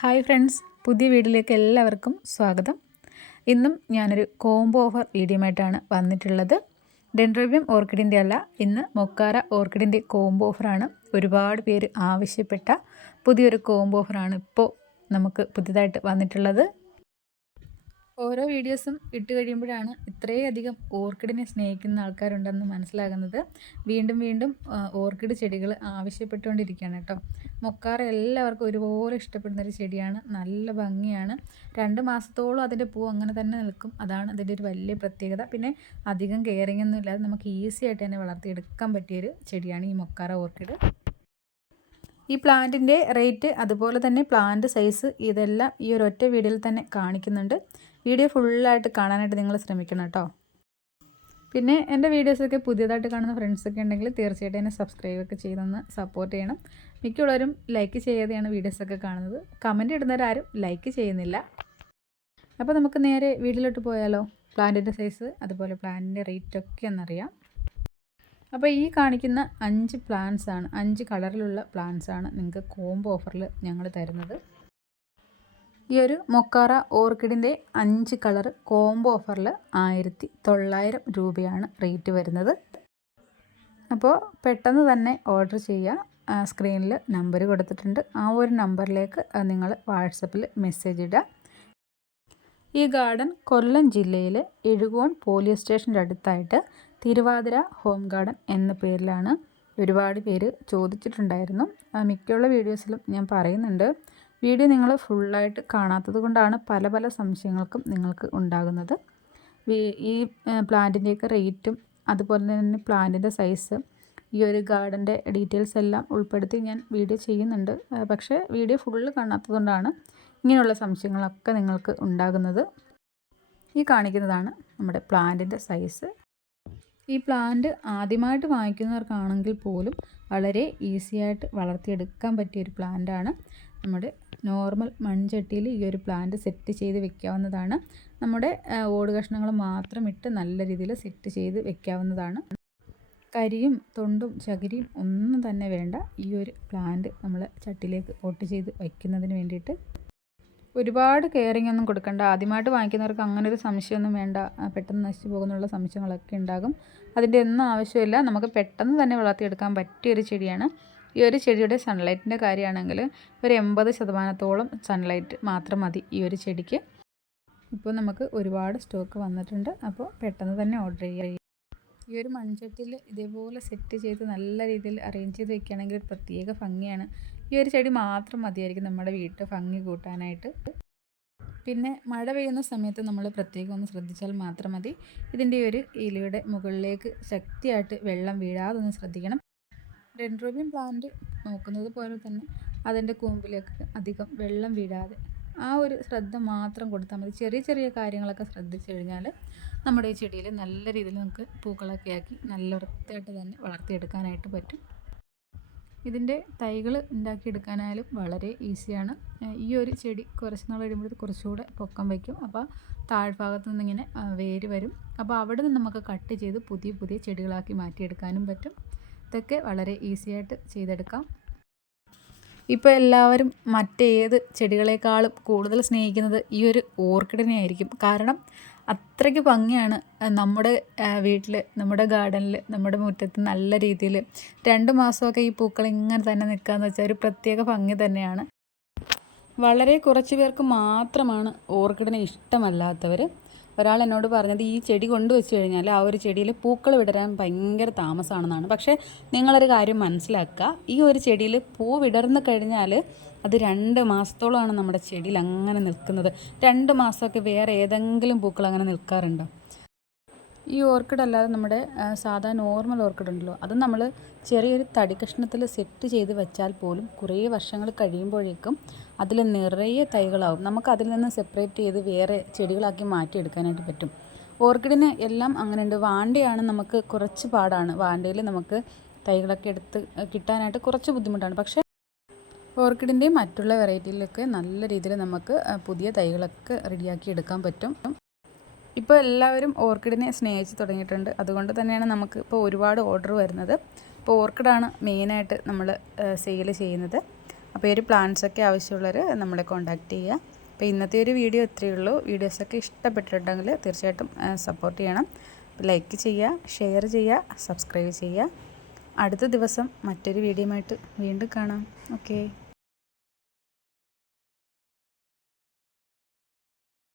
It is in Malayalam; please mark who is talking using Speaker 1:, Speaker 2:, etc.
Speaker 1: ഹായ് ഫ്രണ്ട്സ് പുതിയ വീഡിയോയിലേക്ക് എല്ലാവർക്കും സ്വാഗതം. ഇന്നും ഞാനൊരു കോംബോ ഓഫർ വീഡിയോയുമായിട്ടാണ് വന്നിട്ടുള്ളത്. ഡെൻഡ്രോബിയം ഓർക്കിഡിന്റെ അല്ല ഇന്ന് മൊക്കാര ഓർക്കിഡിന്റെ കോംബോ ഓഫറാണ്. ഒരുപാട് പേര് ആവശ്യപ്പെട്ട പുതിയൊരു കോംബോ ഓഫറാണ് ഇപ്പോൾ നമുക്ക് പുതിയതായിട്ട് വന്നിട്ടുള്ളത്. ഓരോ വീഡിയോസും ഇട്ട് കഴിയുമ്പോഴാണ് ഇത്രയധികം ഓർക്കിഡിനെ സ്നേഹിക്കുന്ന ആൾക്കാരുണ്ടെന്ന് മനസ്സിലാകുന്നത്. വീണ്ടും വീണ്ടും ഓർക്കിഡ് ചെടികൾ ആവശ്യപ്പെട്ടുകൊണ്ടിരിക്കുകയാണ് കേട്ടോ. മൊക്കാറ എല്ലാവർക്കും ഒരുപോലെ ഇഷ്ടപ്പെടുന്ന ഒരു ചെടിയാണ്. നല്ല ഭംഗിയാണ്. രണ്ട് മാസത്തോളം അതിന്റെ പൂ അങ്ങനെ തന്നെ നിൽക്കും. അതാണ് അതിന്റെ ഒരു വലിയ പ്രത്യേകത. പിന്നെ അധികം കെയറിംഗ് ഒന്നും ഇല്ലാതെ നമുക്ക് ഈസി ആയിട്ട് തന്നെ വളർത്തിയെടുക്കാൻ പറ്റിയൊരു ചെടിയാണ് ഈ മൊക്കാറ ഓർക്കിഡ്. ഈ പ്ലാന്റിന്റെ റേറ്റ് അതുപോലെ തന്നെ പ്ലാന്റ് സൈസ് ഇതെല്ലാം ഈ ഒറ്റ വീഡിയോയിൽ തന്നെ കാണിക്കുന്നുണ്ട്. വീഡിയോ ഫുള്ളായിട്ട് കാണാനായിട്ട് നിങ്ങൾ ശ്രമിക്കണം കേട്ടോ. പിന്നെ എന്റെ വീഡിയോസൊക്കെ പുതിയതായിട്ട് കാണുന്ന ഫ്രണ്ട്സൊക്കെ ഉണ്ടെങ്കിൽ തീർച്ചയായിട്ടും എന്നെ സബ്സ്ക്രൈബ് ഒക്കെ ചെയ്തൊന്ന് സപ്പോർട്ട് ചെയ്യണം. മിക്കുള്ളവരും ലൈക്ക് ചെയ്യാതെയാണ് വീഡിയോസൊക്കെ കാണുന്നത്. കമന്റ് ഇടുന്നവരാരും ലൈക്ക് ചെയ്യുന്നില്ല. അപ്പോൾ നമുക്ക് നേരെ വീട്ടിലോട്ട് പോയാലോ? പ്ലാന്റിന്റെ സൈസ് അതുപോലെ പ്ലാന്റിന്റെ റേറ്റ് ഒക്കെ ഒന്നറിയാം. അപ്പോൾ ഈ കാണിക്കുന്ന അഞ്ച് പ്ലാന്റ്സാണ് അഞ്ച് കളറിലുള്ള പ്ലാന്റ്സാണ് നിങ്ങൾക്ക് കോംബോ ഓഫറിൽ ഞങ്ങൾ തരുന്നത്. ഈ ഒരു മൊക്കാറ ഓർക്കിഡിന്റെ അഞ്ച് കളർ കോംബോ ഓഫറിൽ ആയിരത്തി തൊള്ളായിരം രൂപയാണ് റേറ്റ് വരുന്നത്. അപ്പോൾ പെട്ടെന്ന് തന്നെ ഓർഡർ ചെയ്യുക. സ്ക്രീനിൽ നമ്പർ കൊടുത്തിട്ടുണ്ട്. ആ ഒരു നമ്പറിലേക്ക് നിങ്ങൾ വാട്സപ്പിൽ മെസ്സേജ് ഇടുക. ഈ ഗാർഡൻ കൊല്ലം ജില്ലയിലെ എഴുകോൺ പോലീസ് സ്റ്റേഷന്റെ അടുത്തായിട്ട് തിരുവാതിര ഹോം ഗാർഡൻ എന്ന പേരിലാണ് ഒരുപാട് പേര് ചോദിച്ചിട്ടുണ്ടായിരുന്നു. മിക്കുള്ള വീഡിയോസിലും ഞാൻ പറയുന്നുണ്ട്. വീഡിയോ നിങ്ങൾ ഫുള്ളായിട്ട് കാണാത്തത് കൊണ്ടാണ് പല പല സംശയങ്ങൾക്കും നിങ്ങൾക്ക് ഉണ്ടാകുന്നത്. ഈ പ്ലാന്റിന്റെയൊക്കെ റേറ്റും അതുപോലെ തന്നെ പ്ലാന്റിന്റെ സൈസ് ഈ ഒരു ഗാർഡന്റെ ഡീറ്റെയിൽസ് എല്ലാം ഉൾപ്പെടുത്തി ഞാൻ വീഡിയോ ചെയ്യുന്നുണ്ട്. പക്ഷേ വീഡിയോ ഫുള്ള് കാണാത്തതുകൊണ്ടാണ് ഇങ്ങനെയുള്ള സംശയങ്ങളൊക്കെ നിങ്ങൾക്ക് ഉണ്ടാകുന്നത്. ഈ കാണിക്കുന്നതാണ് നമ്മുടെ പ്ലാന്റിന്റെ സൈസ്. ഈ പ്ലാന്റ് ആദ്യമായിട്ട് വാങ്ങിക്കുന്നവർക്കാണെങ്കിൽ പോലും വളരെ ഈസിയായിട്ട് വളർത്തിയെടുക്കാൻ പറ്റിയ ഒരു പ്ലാന്റാണ് നമ്മുടെ നോർമൽ മൺചട്ടിയിൽ ഈ ഒരു പ്ലാന്റ് സെറ്റ് ചെയ്ത് വെക്കാവുന്നതാണ്. നമ്മുടെ ഓട് കഷ്ണങ്ങൾ മാത്രം ഇട്ട് നല്ല രീതിയിൽ സെറ്റ് ചെയ്ത് വെക്കാവുന്നതാണ്. കരിയും തൊണ്ടും ചകിരിയും ഒന്നും തന്നെ വേണ്ട. ഈ ഒരു പ്ലാന്റ് നമ്മൾ ചട്ടിയിലേക്ക് പോട്ട് ചെയ്ത് വയ്ക്കുന്നതിന് വേണ്ടിയിട്ട്. ഒരുപാട് കെയറിങ് ഒന്നും കൊടുക്കണ്ട. ആദ്യമായിട്ട് വാങ്ങിക്കുന്നവർക്ക് അങ്ങനെ ഒരു സംശയമൊന്നും വേണ്ട. പെട്ടെന്ന് നശിച്ചു പോകുന്നുള്ള സംശയങ്ങളൊക്കെ ഉണ്ടാകും. അതിന്റെ ഒന്നും ആവശ്യമില്ല. നമുക്ക് പെട്ടെന്ന് തന്നെ വളർത്തിയെടുക്കാൻ പറ്റിയൊരു ചെടിയാണ്. ഈ ഒരു ചെടിയുടെ സൺലൈറ്റിന്റെ കാര്യമാണെങ്കിൽ ഒരു എൺപത് ശതമാനത്തോളം സൺലൈറ്റ് മാത്രം മതി ഈ ഒരു ചെടിക്ക്. ഇപ്പോൾ നമുക്ക് ഒരുപാട് സ്റ്റോക്ക് വന്നിട്ടുണ്ട്. അപ്പോൾ പെട്ടെന്ന് തന്നെ ഓർഡർ ചെയ്യാം. ഈ ഒരു മൺചട്ടിയിൽ ഇതേപോലെ സെറ്റ് ചെയ്ത് നല്ല രീതിയിൽ അറേഞ്ച് ചെയ്ത് വെക്കുകയാണെങ്കിൽ ഒരു പ്രത്യേക ഭംഗിയാണ്. ഈ ഒരു ചെടി മാത്രം മതിയായിരിക്കും നമ്മുടെ വീട്ടിൽ ഭംഗി കൂട്ടാനായിട്ട്. പിന്നെ മഴ പെയ്യുന്ന സമയത്ത് നമ്മൾ പ്രത്യേകം ഒന്ന് ശ്രദ്ധിച്ചാൽ മാത്രം മതി. ഇതിന്റെ ഒരു ഇലയുടെ മുകളിലേക്ക് ശക്തിയായിട്ട് വെള്ളം വീഴാതെ ഒന്ന് ശ്രദ്ധിക്കണം. ഡെൻഡ്രോബിയം പ്ലാന്റ് നോക്കുന്നത് പോലെ തന്നെ അതിന്റെ കൂമ്പിലേക്ക് അധികം വെള്ളം വീഴാതെ ആ ഒരു ശ്രദ്ധ മാത്രം കൊടുത്താൽ മതി. ചെറിയ ചെറിയ കാര്യങ്ങളൊക്കെ ശ്രദ്ധിച്ചു കഴിഞ്ഞാൽ നമ്മുടെ ഈ ചെടിയിൽ നല്ല രീതിയിൽ നമുക്ക് പൂക്കളൊക്കെ ആക്കി നല്ല വൃത്തിയായിട്ട് തന്നെ വളർത്തിയെടുക്കാനായിട്ട് പറ്റും. ഇതിന്റെ തൈകൾ ഉണ്ടാക്കിയെടുക്കാനായാലും വളരെ ഈസിയാണ്. ഈ ഒരു ചെടി കുറച്ച് നാൾ കഴിയുമ്പോൾ കുറച്ചുകൂടെ പൊക്കം വയ്ക്കും. അപ്പോൾ താഴ്ഭാഗത്തു നിന്നിങ്ങനെ വേര് വരും. അപ്പോൾ അവിടെ നിന്ന് നമുക്ക് കട്ട് ചെയ്ത് പുതിയ പുതിയ ചെടികളാക്കി മാറ്റിയെടുക്കാനും പറ്റും. ഇതൊക്കെ വളരെ ഈസി ആയിട്ട് ചെയ്തെടുക്കാം. ഇപ്പോൾ എല്ലാവരും മറ്റേത് ചെടികളെക്കാളും കൂടുതൽ സ്നേഹിക്കുന്നത് ഈ ഒരു ഓർക്കിഡിനെ ആയിരിക്കും കാരണം അത്രയ്ക്ക് ഭംഗിയാണ് നമ്മുടെ വീട്ടിൽ നമ്മുടെ ഗാർഡനിൽ നമ്മുടെ മുറ്റത്ത് നല്ല രീതിയിൽ രണ്ട് മാസമൊക്കെ ഈ പൂക്കൾ ഇങ്ങനെ തന്നെ നിൽക്കുകയെന്ന് വെച്ചാൽ ഒരു പ്രത്യേക ഭംഗി തന്നെയാണ്. വളരെ കുറച്ച് പേർക്ക് മാത്രമാണ് ഓർക്കിഡിനെ ഇഷ്ടമല്ലാത്തവർ ഒരാൾ എന്നോട് പറഞ്ഞത് ഈ ചെടി കൊണ്ടുവച്ച് കഴിഞ്ഞാൽ ആ ഒരു ചെടിയിൽ പൂക്കൾ വിടരാൻ ഭയങ്കര താമസമാണെന്നാണ് പക്ഷേ നിങ്ങളൊരു കാര്യം മനസ്സിലാക്കുക. ഈ ഒരു ചെടിയിൽ പൂ വിടർന്നു കഴിഞ്ഞാൽ അത് രണ്ട് മാസത്തോളമാണ് നമ്മുടെ ചെടിയിൽ അങ്ങനെ നിൽക്കുന്നത്. രണ്ട് മാസമൊക്കെ വേറെ ഏതെങ്കിലും പൂക്കൾ അങ്ങനെ നിൽക്കാറുണ്ടോ? ഈ ഓർക്കിഡ് അല്ലാതെ നമ്മുടെ സാധാ നോർമൽ ഓർക്കിഡ് ഉണ്ടല്ലോ അത് നമ്മൾ ചെറിയൊരു തടി കഷ്ണത്തിൽ സെറ്റ് ചെയ്ത് വെച്ചാൽ പോലും കുറേ വർഷങ്ങൾ കഴിയുമ്പോഴേക്കും അതിൽ നിറയെ തൈകളാവും. നമുക്ക് അതിൽ നിന്ന് സെപ്പറേറ്റ് ചെയ്ത് വേറെ ചെടികളാക്കി മാറ്റിയെടുക്കാനായിട്ട് പറ്റും. ഓർക്കിഡിന് എല്ലാം അങ്ങനെയുണ്ട്. വാണ്ടയാണ് നമുക്ക് കുറച്ച് പാടാണ്. വാണ്ടയിൽ നമുക്ക് തൈകളൊക്കെ എടുത്ത് കിട്ടാനായിട്ട് കുറച്ച് ബുദ്ധിമുട്ടാണ്. പക്ഷേ ഓർക്കിഡിന്റെയും മറ്റുള്ള വെറൈറ്റിയിലൊക്കെ നല്ല രീതിയിൽ നമുക്ക് പുതിയ തൈകളൊക്കെ റെഡിയാക്കി എടുക്കാൻ പറ്റും. ഇപ്പോൾ എല്ലാവരും ഓർക്കിഡിനെ സ്നേഹിച്ച് തുടങ്ങിയിട്ടുണ്ട്. അതുകൊണ്ട് തന്നെയാണ് നമുക്ക് ഇപ്പോൾ ഒരുപാട് ഓർഡർ വരുന്നത്. ഇപ്പോൾ ഓർക്കിഡാണ് മെയിനായിട്ട് നമ്മൾ സെയിൽ ചെയ്യുന്നത്. അപ്പോൾ ഈ ഒരു പ്ലാന്റ്സൊക്കെ ആവശ്യമുള്ളവർ നമ്മളെ കോൺടാക്റ്റ് ചെയ്യുക. അപ്പോൾ ഇന്നത്തെ ഒരു വീഡിയോ ഇത്രയേ ഉള്ളൂ. വീഡിയോസൊക്കെ ഇഷ്ടപ്പെട്ടിട്ടുണ്ടെങ്കിൽ തീർച്ചയായിട്ടും സപ്പോർട്ട് ചെയ്യണം. ലൈക്ക് ചെയ്യുക ഷെയർ ചെയ്യുക സബ്സ്ക്രൈബ് ചെയ്യുക. അടുത്ത ദിവസം മറ്റൊരു വീഡിയോയുമായിട്ട് വീണ്ടും കാണാം. ഓക്കേ.